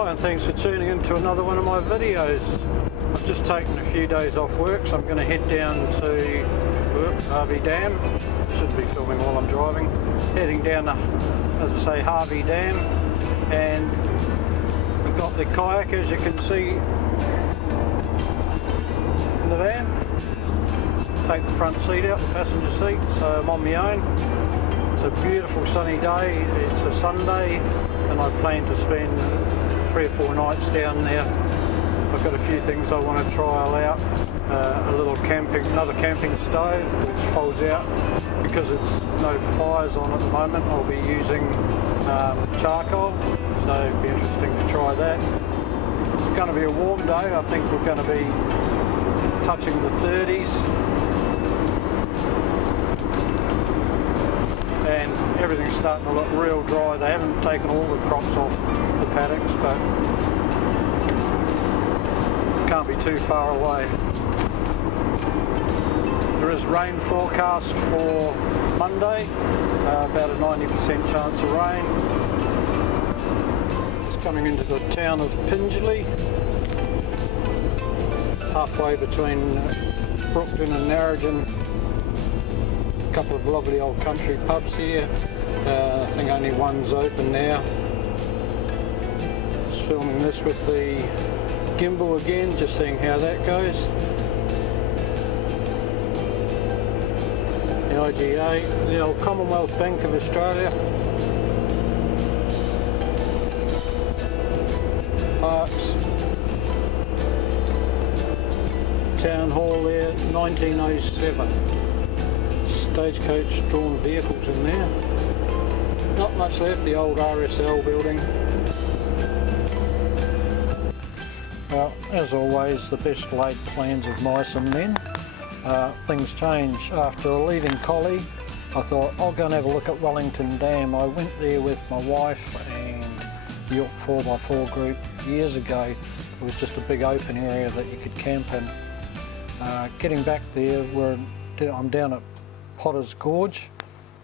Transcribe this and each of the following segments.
Hi, and thanks for tuning in to another one of my videos. I've just taken a few days off work, so I'm going to head down to Harvey Dam. Should be filming while I'm driving. Heading down to, as I say, Harvey Dam, and we've got the kayak, as you can see, in the van. Take the front seat out, the passenger seat, so I'm on my own. It's a beautiful sunny day. It's a Sunday, and I plan to spend 3 or 4 nights down there. I've got a few things I want to trial out. Another camping stove which folds out. Because it's no fires on at the moment, I'll be using charcoal, so it'll be interesting to try that. It's going to be a warm day. I think we're going to be touching the 30s. And everything's starting to look real dry. They haven't taken all the crops off the paddocks, but can't be too far away. There is rain forecast for Monday, about a 90% chance of rain. Just coming into the town of Pingelly, halfway between Brookton and Narrogin. A couple of lovely old country pubs here. I think only one's open now. Just filming this with the gimbal again, just seeing how that goes. The IGA, the old Commonwealth Bank of Australia. Parks. Town Hall there, 1907. Stagecoach drawn vehicles in there. Not much left, the old RSL building. Well, as always, the best laid plans of mice and men. Things change. After leaving Collie, I thought I'll go and have a look at Wellington Dam. I went there with my wife and the York 4x4 group years ago. It was just a big open area that you could camp in. Getting back there, I'm down at Potter's Gorge.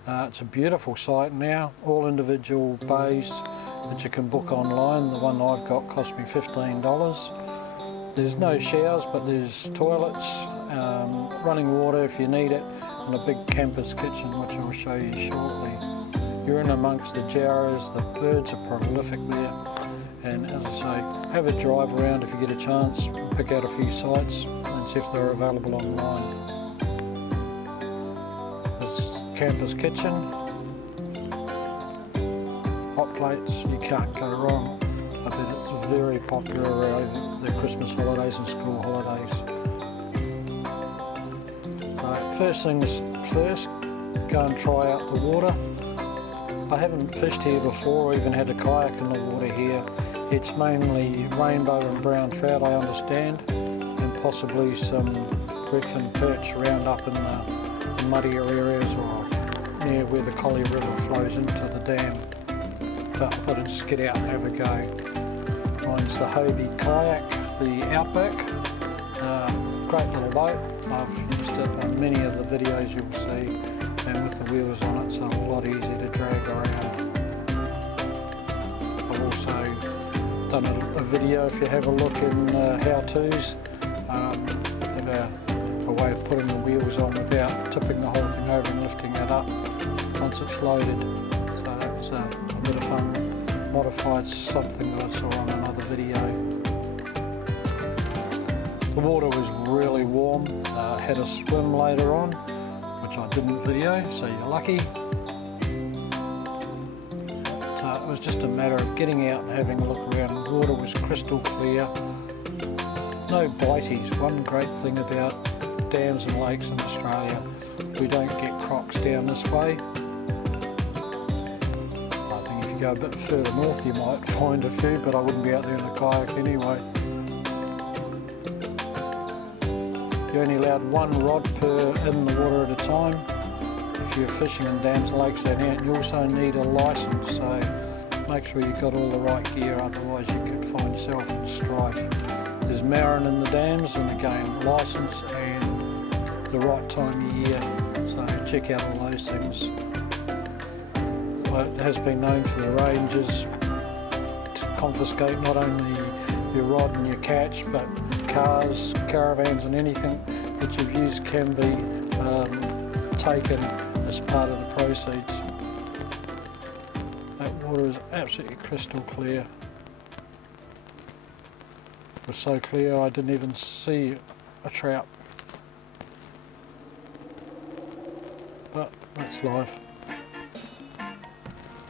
It's a beautiful site now, all individual bays that you can book online. The one I've got cost me $15. There's no showers, but there's toilets, running water if you need it, and a big camper's kitchen, which I'll show you shortly. You're in amongst the jarras, the birds are prolific there, and as I say, have a drive around if you get a chance, pick out a few sites and see if they're available online. Camper's kitchen, hot plates, you can't go wrong. I bet it's very popular around the Christmas holidays and school holidays. So first things first, go and try out the water. I haven't fished here before or even had a kayak in the water here. It's mainly rainbow and brown trout, I understand, and possibly some redfin perch around up in the muddier areas or near where the Collie River flows into the dam. But I thought I'd just get out and have a go. Mine's the Harvey Kayak, the Outback. Great little boat. I've used it on many of the videos you'll see, and with the wheels on it, so a lot easier to drag around. I've also done a video, if you have a look in how-tos, a way of putting the wheels on without tipping the whole thing over and lifting it up once it's loaded. So that's a bit of fun. Modified something that I saw on another video. The water was really warm. Had a swim later on, which I didn't video, so you're lucky. So it was just a matter of getting out and having a look around. The water was crystal clear. No blighties. One great thing about dams and lakes in Australia, we don't get crocs down this way. I think if you go a bit further north you might find a few, but I wouldn't be out there in a kayak anyway. You're only allowed 1 rod per in the water at a time if you're fishing in dams and lakes down here. And you also need a licence, so make sure you've got all the right gear, otherwise you could find yourself in strife. There's marine in the dams, and again, licence and the right time of year, so check out all those things. It has been known for the rangers confiscate not only your rod and your catch, but cars, caravans and anything that you've used can be taken as part of the proceeds. That water is absolutely crystal clear. It was so clear I didn't even see a trout. But that's life.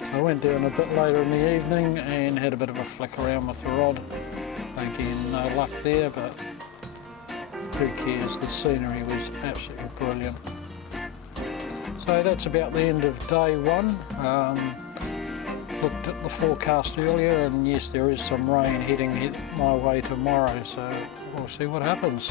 I went down a bit later in the evening and had a bit of a flick around with the rod. Again, no luck there, but who cares? The scenery was absolutely brilliant. So that's about the end of day one. Looked at the forecast earlier, and yes, there is some rain heading my way tomorrow, so we'll see what happens.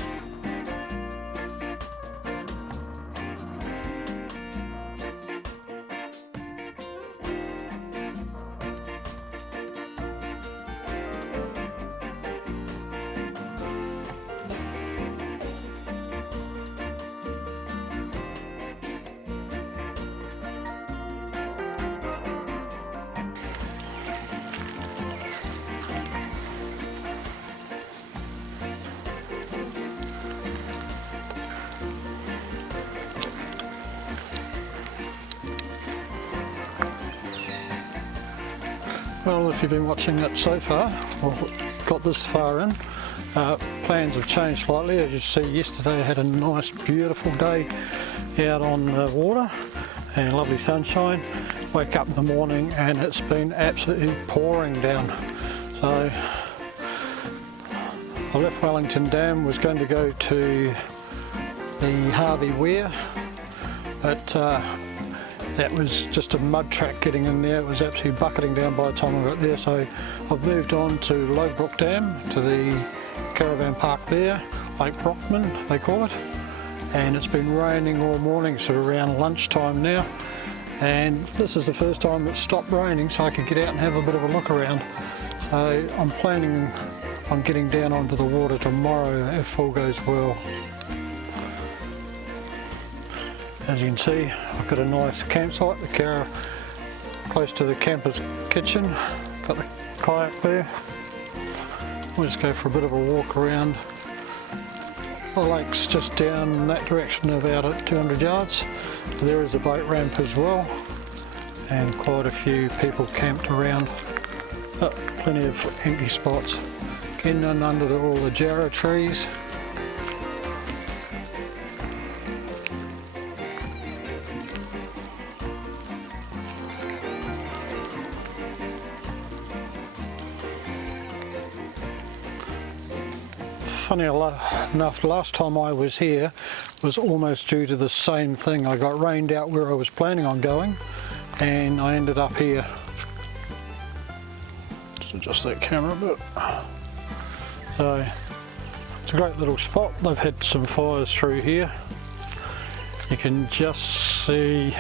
Well, if you've been watching it so far, or got this far in, plans have changed slightly. As you see, yesterday I had a nice beautiful day out on the water and lovely sunshine. Wake up in the morning and it's been absolutely pouring down. So I left Wellington Dam, was going to go to the Harvey Weir, but that was just a mud track getting in there. It was absolutely bucketing down by the time I got there, so I've moved on to Logue Dam, to the caravan park there, Lake Brockman they call it, and it's been raining all morning, so around lunchtime now, and this is the first time it's stopped raining, so I could get out and have a bit of a look around. So I'm planning on getting down onto the water tomorrow if all goes well. As you can see, I've got a nice campsite, the car close to the camper's kitchen. Got the kayak there. We'll just go for a bit of a walk around. The lake's just down that direction about at 200 yards. There is a boat ramp as well, and quite a few people camped around. But plenty of empty spots. Getting in under all the jarrah trees. Funny enough, last time I was here was almost due to the same thing. I got rained out where I was planning on going and I ended up here. Just adjust that camera a bit. So it's a great little spot. They've had some fires through here. You can just see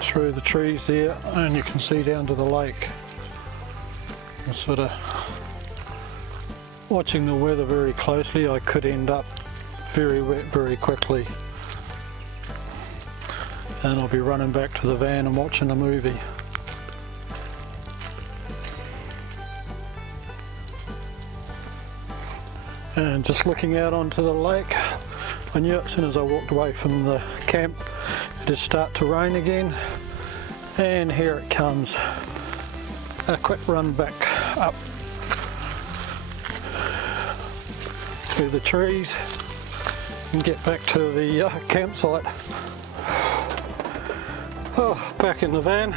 through the trees there and you can see down to the lake. I'm sort of watching the weather very closely. I could end up very wet very quickly, and I'll be running back to the van and watching a movie. And just looking out onto the lake, I knew as soon as I walked away from the camp it'd start to rain again, and here it comes. A quick run back up through the trees and get back to the campsite. Oh, back in the van,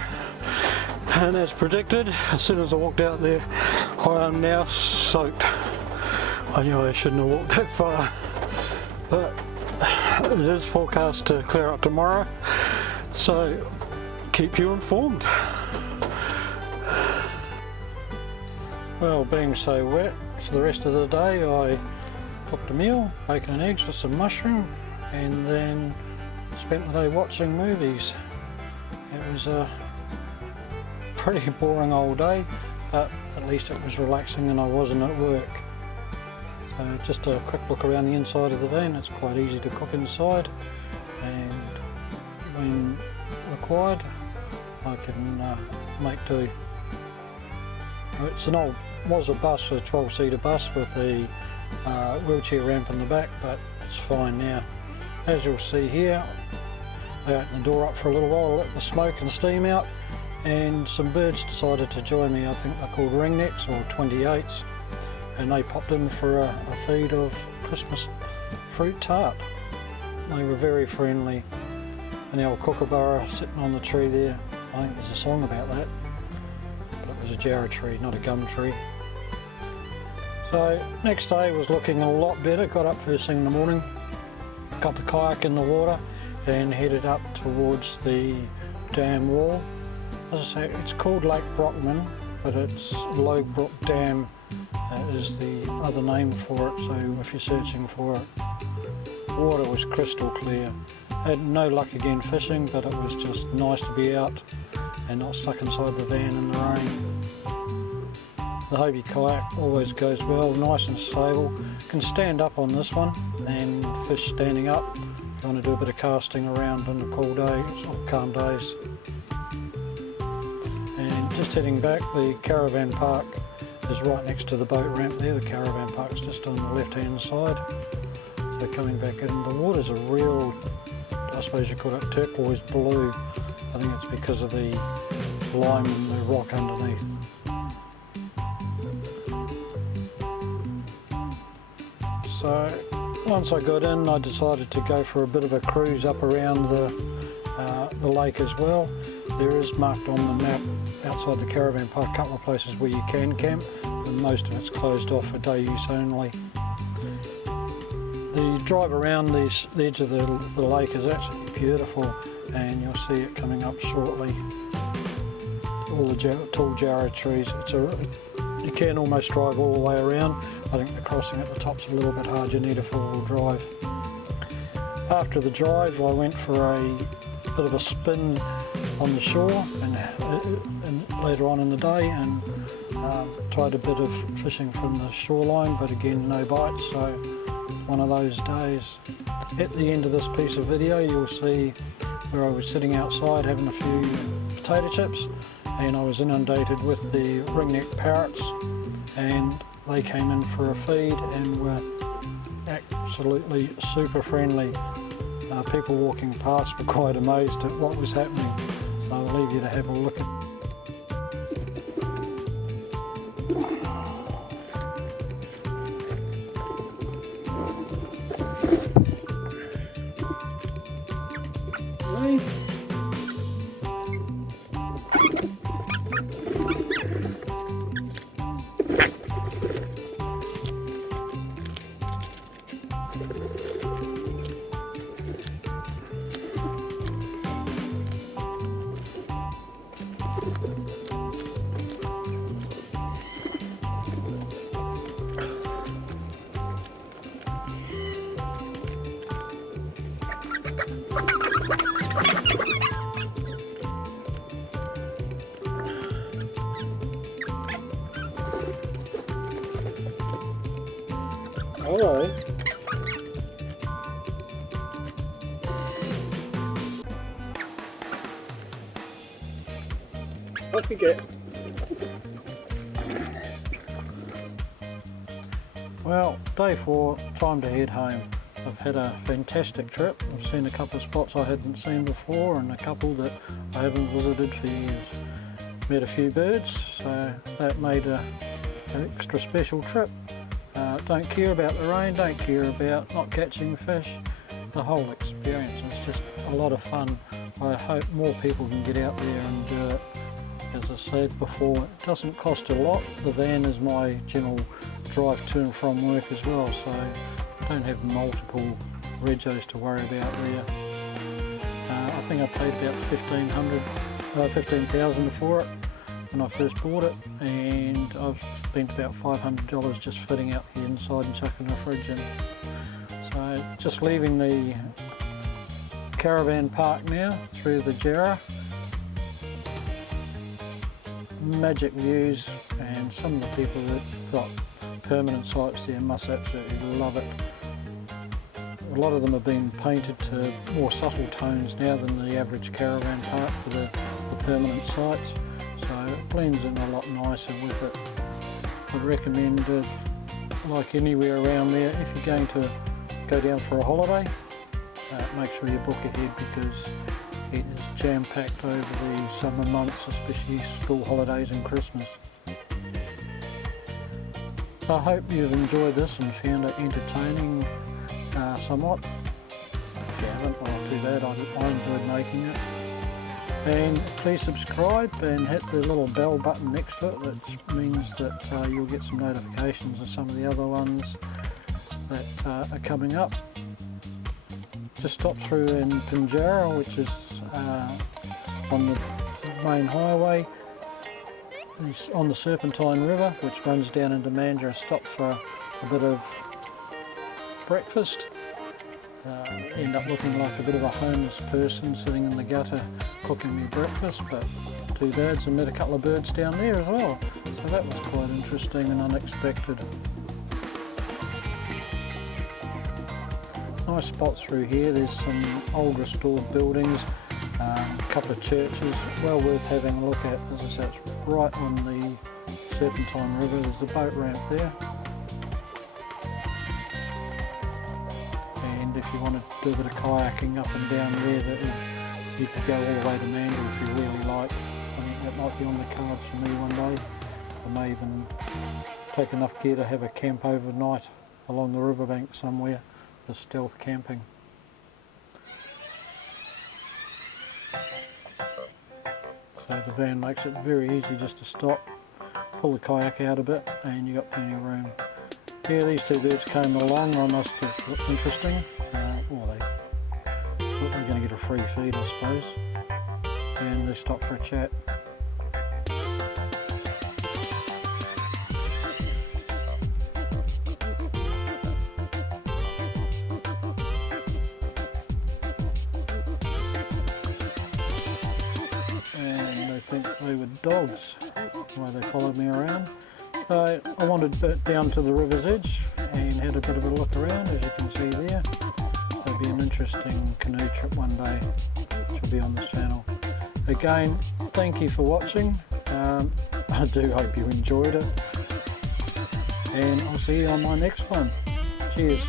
and as predicted, as soon as I walked out there, I am now soaked. I knew I shouldn't have walked that far, but it is forecast to clear up tomorrow, so keep you informed. Well, being so wet, for the rest of the day I cooked a meal, bacon and eggs with some mushroom, and then spent the day watching movies. It was a pretty boring old day, but at least it was relaxing and I wasn't at work. So just a quick look around the inside of the van. It's quite easy to cook inside, and when required I can make do. It's was a bus, a 12-seater bus with a wheelchair ramp in the back, but it's fine now. As you'll see here, they opened the door up for a little while, let the smoke and steam out, and some birds decided to join me. I think they're called ringnecks or 28s, and they popped in for a feed of Christmas fruit tart. They were very friendly, and the old kookaburra sitting on the tree there, I think there's a song about that, but it was a jarrah tree, not a gum tree. So next day was looking a lot better. Got up first thing in the morning, got the kayak in the water and headed up towards the dam wall. As I say, it's called Lake Brockman, but it's Logue Dam is the other name for it, so if you're searching for it. Water was crystal clear. Had no luck again fishing, but it was just nice to be out and not stuck inside the van in the rain. The Harvey kayak always goes well, nice and stable. Can stand up on this one and fish standing up. If you want to do a bit of casting around on the cool days or calm days. And just heading back, the caravan park is right next to the boat ramp there. The caravan park's just on the left hand side. So coming back in, the water's a real, I suppose you call it turquoise blue. I think it's because of the lime and the rock underneath. So once I got in, I decided to go for a bit of a cruise up around the lake as well. There is marked on the map outside the caravan park a couple of places where you can camp, but most of it's closed off for day use only. The drive around the edge of the lake is absolutely beautiful, and you'll see it coming up shortly. All the tall jarrah trees. You can almost drive all the way around. I think the crossing at the top's a little bit hard, you need a four-wheel drive. After the drive I went for a bit of a spin on the shore and later on in the day, and tried a bit of fishing from the shoreline, but again no bites, so one of those days. At the end of this piece of video you'll see where I was sitting outside having a few potato chips, and I was inundated with the ringneck parrots, and they came in for a feed and were absolutely super friendly. People walking past were quite amazed at what was happening, so I'll leave you to have a look at. Hello. Off you get. Well, day 4, time to head home. I've had a fantastic trip. I've seen a couple of spots I hadn't seen before and a couple that I haven't visited for years. Met a few birds, so that made an extra special trip. Don't care about the rain, don't care about not catching fish. The whole experience is just a lot of fun. I hope more people can get out there and do it. As I said before, it doesn't cost a lot. The van is my general drive to and from work as well, so I don't have multiple regos to worry about there. I think I paid about $15,000 for it when I first bought it, and I've spent about $500 just fitting out the inside and chucking a fridge in. So just leaving the caravan park now through the jarrah. Magic views, and some of the people that've got permanent sites there must absolutely love it. A lot of them have been painted to more subtle tones now than the average caravan park for the permanent sites. so it blends in a lot nicer with it. I'd recommend, like anywhere around there, if you're going to go down for a holiday, make sure you book ahead because it is jam-packed over the summer months, especially school holidays and Christmas. I hope you've enjoyed this and found it entertaining somewhat. If you haven't, well, too bad, I enjoyed making it. And please subscribe and hit the little bell button next to it, which means that you'll get some notifications of some of the other ones that are coming up. Just stop through in Pinjarra, which is on the main highway. It's on the Serpentine River, which runs down into Mandurah. Stop for a bit of breakfast. End up looking like a bit of a homeless person sitting in the gutter cooking me breakfast, but too bad. So I met a couple of birds down there as well, so that was quite interesting and unexpected. Nice spot through here. There's some old restored buildings, a couple of churches, well worth having a look at. As I say, it's right on the Serpentine River. There's the boat ramp there. And if you want to do a bit of kayaking up and down there, you could go all the way to Mandurah if you really like. I think that might be on the cards for me one day. I may even take enough gear to have a camp overnight along the riverbank somewhere, the stealth camping. So the van makes it very easy just to stop, pull the kayak out a bit, and you've got plenty of room. Yeah, these two birds came along. I must have looked interesting. Well, they thought they were going to get a free feed, I suppose. And they stopped for a chat. And they think they were dogs, the way they followed me around. I wandered down to the river's edge and had a bit of a look around, as you can see there. There'll be an interesting canoe trip one day, which will be on this channel. Again, thank you for watching. I do hope you enjoyed it. And I'll see you on my next one. Cheers.